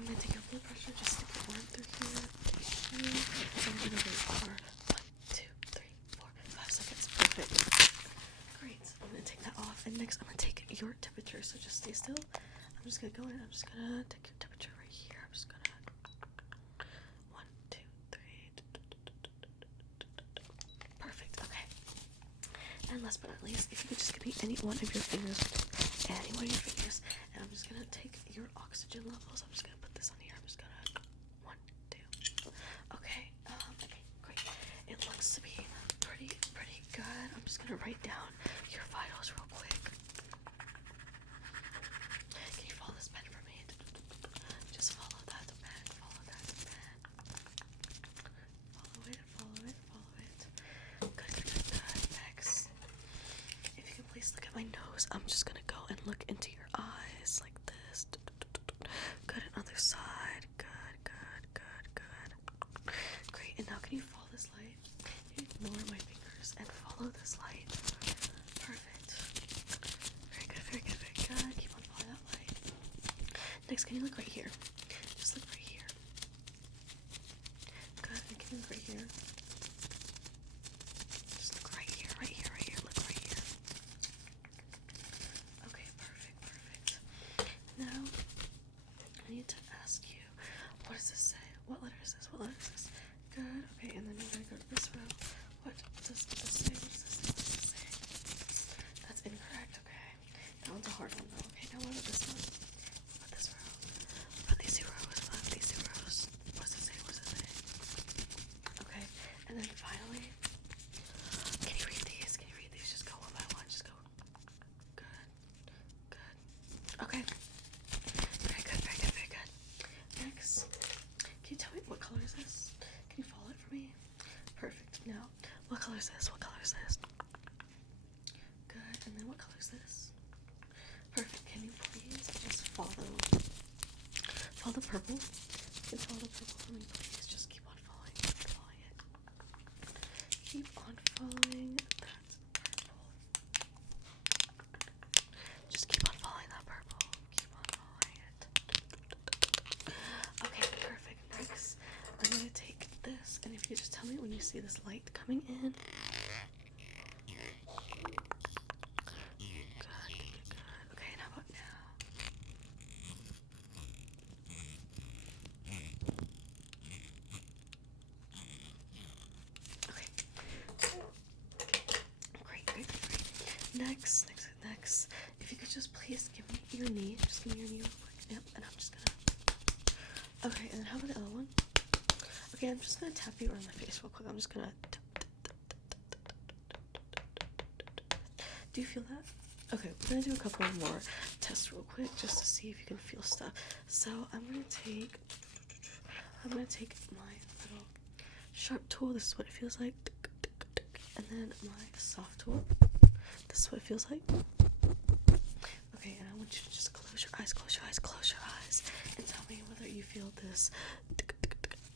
I'm gonna take your blood pressure, just stick your arm through here. And I'm gonna wait for 1, 2, 3, 4, 5 seconds. Perfect. Great. I'm gonna take that off, and next I'm gonna take your temperature. So just stay still. I'm just gonna go in. I'm just gonna take your temperature right here. I'm just gonna 1, 2, 3. Perfect. Okay. And last but not least, if you could just give me any one of your fingers, and I'm just gonna take your oxygen levels. I'm just gonna put this on here. I'm just gonna 1, 2. Okay. Okay. Great. It looks to be pretty good. I'm just gonna write down your vitals real quick. Can you follow this pen for me? Just follow that pen. Follow that pen. Follow it. Follow it. Follow it. Good. Next, if you can please look at my nose, I'm just gonna go and look into your eyes like this. Good. Another side. Good. Great. And now can you follow this light? Ignore my fingers and follow this light. Perfect. Very good. Keep on following that light. Next, can you look right here? Just look right here. Good. And can you look right here? Just look right here. Look right here. Okay, perfect. Now, I need to ask you, what does this say? What letter is this? Good. Okay, and then we're gonna go to this row. What does this say? That's incorrect. Okay, that one's a hard one though. Okay, now what about this one? What about this row? What about these 2 rows? What does it say? Okay, and then finally, can you read these? Just go one by one. Just go. Good. Okay. Very good. Next, can you tell me what color is this? Can you follow it for me? Perfect. Now, what color is this? Good. And then what color is this? Perfect. Can you please just follow the purple? Can you follow the purple for me, please? Just keep on following it. Keep on following that purple. Just keep on following that purple. Keep on following it. Okay, perfect. Next, I'm gonna take this, and if you just tell me when you see this light coming in. Good. Okay, and how about now? Okay. Great. Next. If you could just please give me your knee. Just give me your knee real quick. Yep, and I'm just gonna. Okay, and then how about the other one? Okay, I'm just gonna tap you around my face real quick. I'm just gonna. Do you feel that? Okay, we're gonna do a couple more tests real quick just to see if you can feel stuff. So I'm gonna take my little sharp tool. This is what it feels like. And then my soft tool. This is what it feels like. Okay, and I want you to just close your eyes, and tell me whether you feel this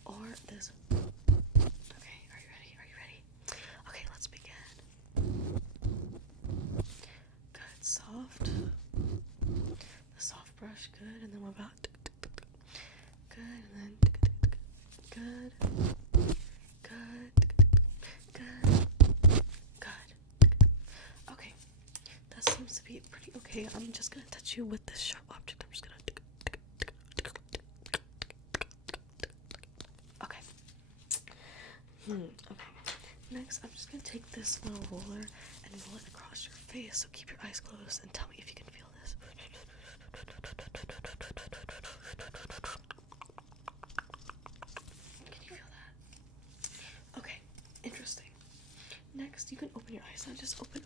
or this. Okay, are you ready? Okay, let's begin. Good, soft. The soft brush, good, and then we're about good, and then good. Okay, that seems to be pretty okay. I'm just gonna touch you with this sharp object. I'm just gonna. Okay. Okay. Next, I'm just gonna take this little roller and roll it across your face. So keep your eyes closed and tell me if you can feel this. Can you feel that? Okay. Interesting. Next, you can open your eyes. Now just open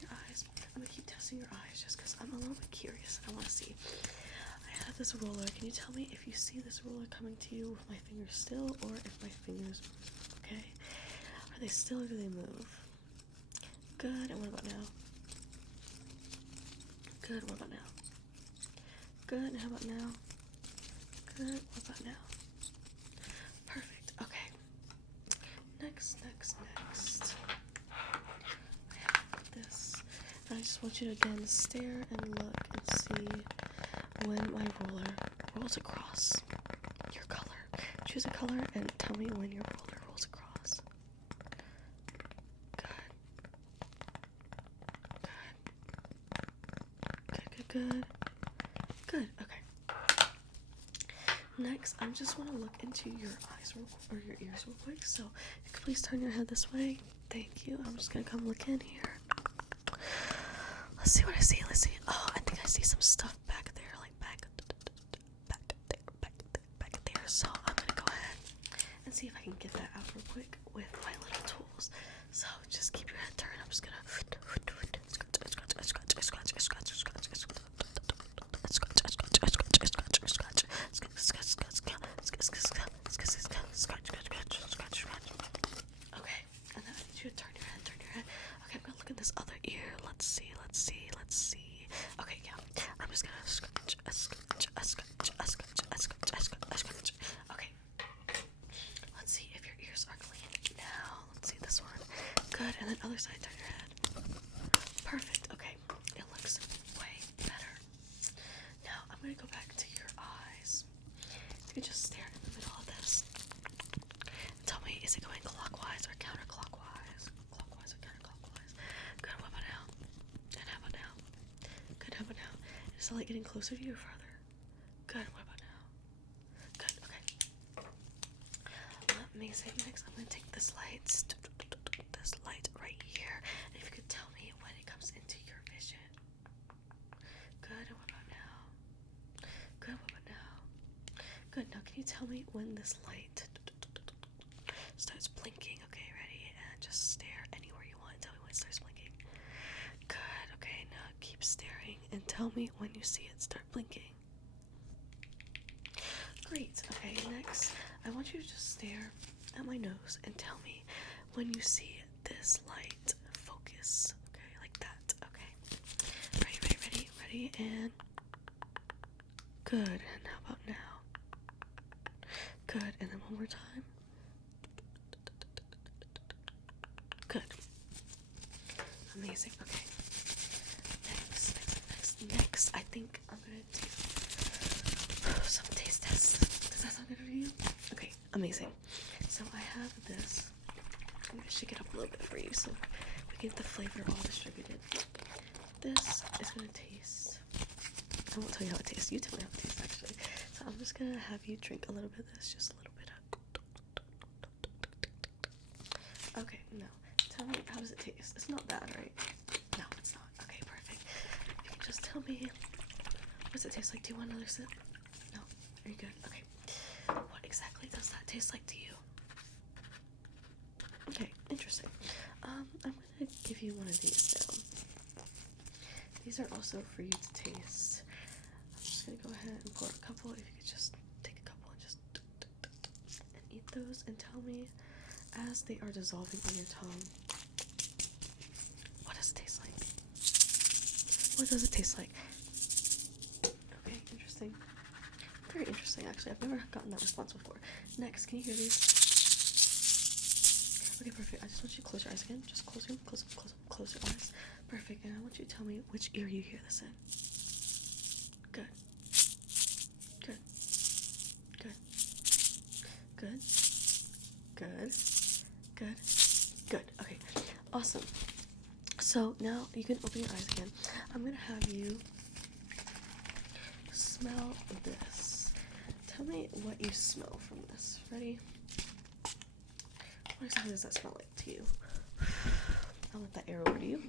your eyes. I'm gonna keep testing your eyes just because I'm a little bit curious and I want to see. I have this roller. Can you tell me if you see this roller coming to you with my fingers still or if my fingers move? Okay. Are they still or do they move? Good. And what about now? Good. What about now? Good. And how about now? Good. What about now? Perfect. Okay. Next. I have this. I just want you to again stare and look and see when my roller rolls rolls across your color. Choose a color and tell me when your roller rolls across. Good. Good. Good. Okay. Next, I just want to look into your eyes or your ears real quick. So, if you could please turn your head this way. Thank you. I'm just gonna come look in here. Let's see what I see. Let's see. Oh, I think I see some stuff back there, like back there. So I'm gonna go ahead and see if I can get that out real quick with my little tools. So just keep your head turned. I'm just gonna Okay, and then I need you to turn your head. Okay, I'm gonna look at this other ear. Let's see. Okay, yeah. I'm just gonna scratch. Okay. Let's see if your ears are clean now. Let's see this one. Good, and then other side, turn your head. Perfect. Okay, it looks way better. Now I'm gonna go back to your eyes. You can just stare in the middle of this. Tell me, is it going clockwise or counterclockwise? Clockwise or counterclockwise? Good, what about now? And how about now? Good, how about now? Is the light getting closer to you or further? Good, what about now? Good, okay. Amazing. Next, I'm going to take this light right here. And if you could tell me when it comes into your vision. Good, and what about now? Good, what about now? Good, now can you tell me when this light starts blinking? Okay, ready? And just stare anywhere you want and tell me when it starts blinking. Good, okay, now keep staring and tell me when you see it start blinking. Great, okay, next, I want you to just stare at my nose and tell me when you see this light focus. Okay, like that, okay. Ready, and good, and how about now? Good, and then one more time. Good. Amazing. Okay. Next, I think I'm gonna do some taste tests. Does that sound good for you? Okay, amazing. So I have this. I'm gonna shake it up a little bit for you so we get the flavor all distributed. This is gonna taste. I won't tell you how it tastes. You tell me how it tastes, actually. So I'm just gonna have you drink a little bit of this, just a little bit of. Okay, no. Tell me, how does it taste? It's not bad, right? No, it's not. Okay, perfect. You can just tell me, what does it taste like? Do you want another sip? No? Are you good? Okay. What exactly does that taste like to you? Okay, interesting. I'm gonna give you one of these now. These are also for you to taste. I'm just gonna go ahead and pour a couple. If you could just take a couple and just and eat those and tell me as they are dissolving on your tongue, what does it taste like? What does it taste like? Okay, interesting. Very interesting, actually. I've never gotten that response before. Next, can you hear these? Okay, perfect. I just want you to close your eyes again. Just close your eyes. Perfect. And I want you to tell me which ear you hear this in. Good. Good. Okay. Awesome. So now you can open your eyes again. I'm gonna have you smell this. Tell me what you smell from this. Ready? What exactly does that smell like to you? I'll let that air over to you.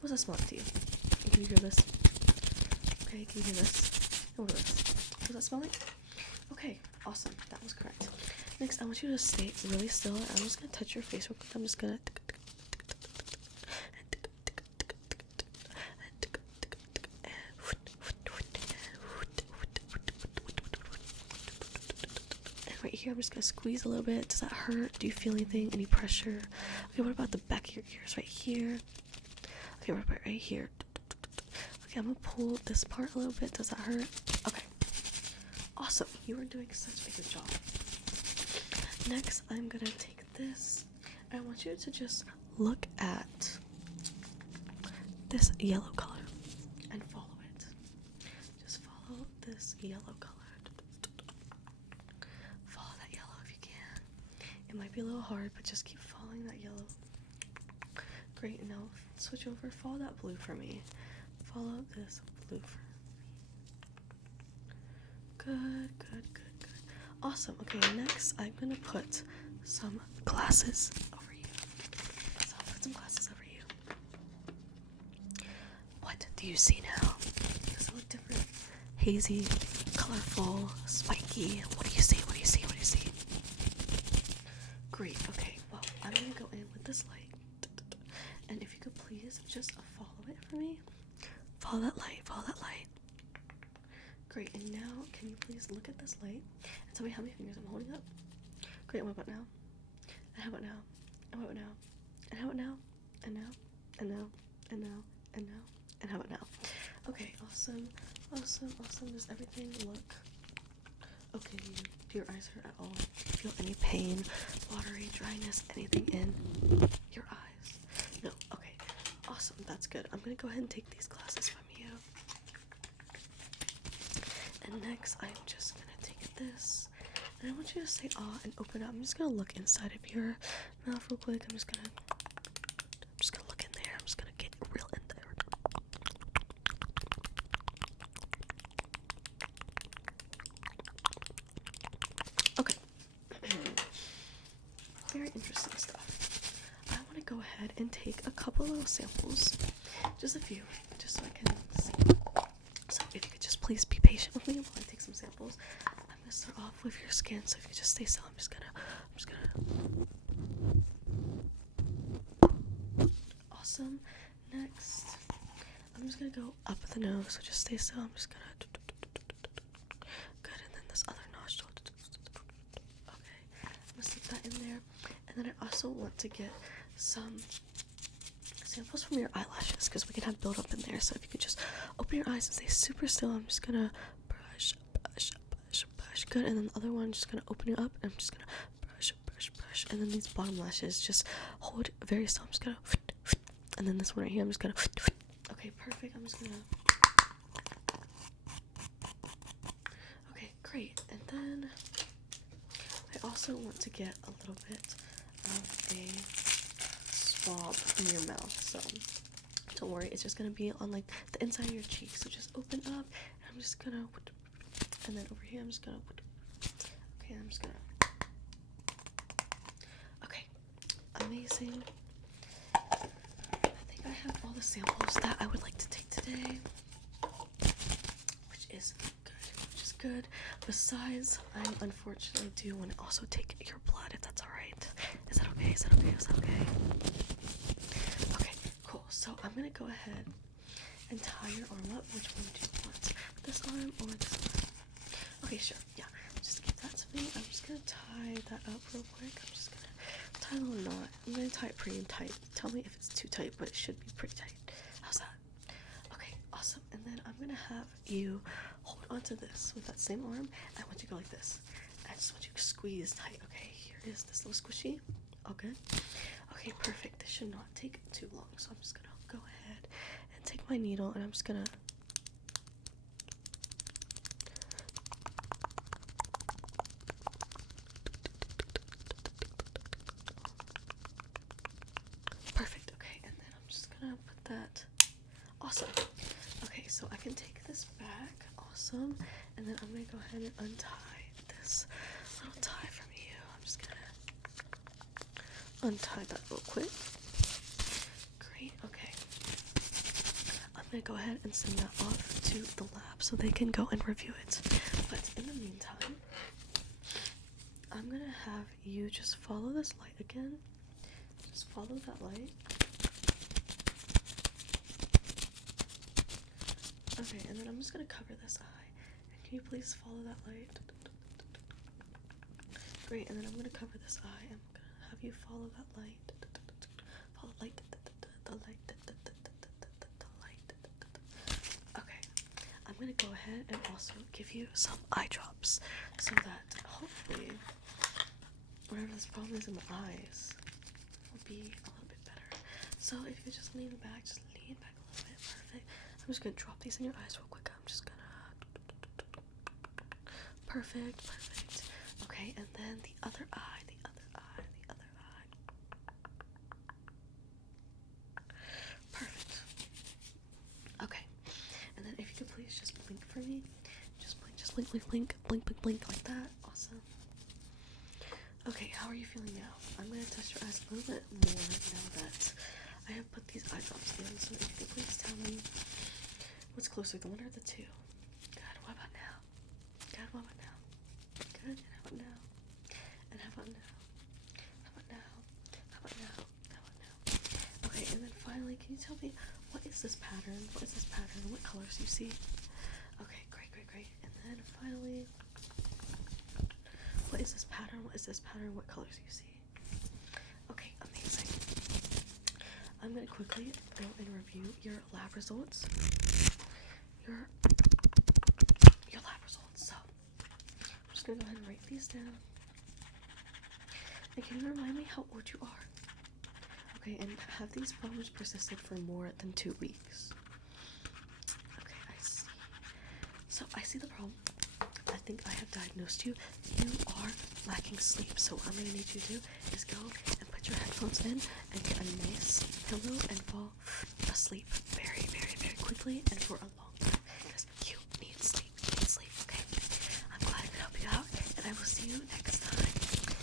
What does that smell like to you? Can you hear this? Okay, can you hear this? And what is this? What does that smell like? Okay, awesome. That was correct. Next, I want you to stay really still. I'm just going to touch your face real quick. I'm just going to... And right here, I'm just going to squeeze a little bit. Does that hurt? Do you feel anything? Any pressure? Okay, what about the back of your ears? Right here. Okay, what about right here? Okay, I'm going to pull this part a little bit. Does that hurt? Okay. Awesome. You are doing such a good job. Next, I'm going to take this. I want you to just look at this yellow color and follow it. Just follow this yellow color. might be a little hard, but just keep following that yellow. Great, now switch over, follow that blue for me. Follow this blue for me. Good, good, good, good. Awesome. Okay, next I'm gonna put some glasses over you. So I'll put some glasses over you. What do you see now? Does it look different? Hazy, colorful, spiky. What do you see? What do you see? What do you see? Great. Okay, well, I'm gonna go in with this light. And if you could please just follow it for me. Follow that light, follow that light. Great, and now can you please look at this light and tell me how many fingers I'm holding up? Great, and what about now? And how about now? And what about now? And how about now? And now? And now? And now? And now? And how about now? Okay, awesome, awesome, awesome. Does everything look okay to you? Do your eyes hurt at all? Do you feel any pain, watery, dryness, anything in your eyes? No? Okay, awesome, that's good. I'm gonna go ahead and take these glasses from you. And next, I'm just gonna take this, and I want you to say "ah" and open up. I'm just gonna look inside of your mouth real quick. I'm just gonna look in there. I'm just gonna get real in there. Okay. Very interesting stuff. I want to go ahead and take a couple little samples, just a few, just so I can see. So if you could just please be patient with me while I take some samples. I'm gonna start off with your skin, so if you could just stay still, I'm just gonna. Awesome. Next, I'm just gonna go up the nose, so just stay still. I'm just gonna. Good, and then this other nostril. Okay, I'm gonna slip that in there, and then I also want to get some samples from your eyelashes, because we can have build up in there. So if you could just open your eyes and stay super still, I'm just gonna brush. Good, and then the other one, just gonna open it up, and I'm just gonna brush, and then these bottom lashes, just hold very still. I'm just gonna, and then this one right here, I'm just gonna. Okay, perfect. I'm just gonna. Okay, great. And then I also want to get a little bit of a swab in your mouth, so don't worry, it's just gonna be on like the inside of your cheek, so just open up, and I'm just gonna, and then over here I'm just gonna, okay, I'm just gonna, okay, amazing. I think I have all the samples that I would like to take today, which is good. Besides, I unfortunately do want to also take your blood, if that's alright. Is that okay? Is that okay? Is that okay? Okay, cool. So I'm gonna go ahead and tie your arm up. Which one do you want? This arm or this arm? Okay, sure. Yeah, just give that to me. I'm just gonna tie that up real quick. I'm just gonna tie a little knot. I'm gonna tie it pretty tight. Tell me if it's too tight, but it should be pretty tight. How's that? Okay, awesome. And then I'm gonna have you hold onto this with that same arm. I want you to go like this. I just want you to squeeze tight. Okay, here is this little squishy. All good? Okay, perfect. This should not take too long. So I'm just gonna go ahead and take my needle, and I'm just gonna perfect. Okay, and then I'm just gonna put that. Awesome. Okay, so I can take this back. Awesome. And then I'm gonna go ahead and untie this little tie from you. I'm just gonna untie that real quick. Great. Okay. I'm gonna go ahead and send that off to the lab so they can go and review it. But in the meantime, I'm gonna have you just follow this light again. Just follow that light. Okay, and then I'm just gonna cover this eye. And can you please follow that light? Great, and then I'm gonna cover this eye. I'm gonna have you follow that light. Follow light. The light. The light. Okay, I'm gonna go ahead and also give you some eye drops so that hopefully whatever this problem is in the eyes will be a little bit better. So if you could just lean back, just lean back a little bit. Perfect. I'm just gonna drop these in your eyes real quick. I'm just gonna. Perfect. Okay, and then the other eye. blink, blink, blink, blink, blink, blink, like that. Awesome. Okay, how are you feeling now? I'm gonna test your eyes a little bit more now that I have put these eye drops in. So if you could please tell me what's closer, the one or the two? Good. What about now? Good. What about now? Good. And how about now? And how about now? How about now? How about now? How about now? Okay, and then finally, can you tell me what is this pattern? What is this pattern? What colors do you see? Okay, great, great, great. And then finally, what is this pattern? What is this pattern? What colors do you see? Okay, amazing. I'm gonna quickly go and review your lab results. Your lab results. So I'm just gonna go ahead and write these down. And can you remind me how old you are? Okay, and have these problems persisted for more than 2 weeks? Okay, I see. So I see the problem. I think I have diagnosed you. You are lacking sleep. So what I'm gonna need you to do is go and put your headphones in and get a nice pillow and fall asleep very, very, very quickly and for a long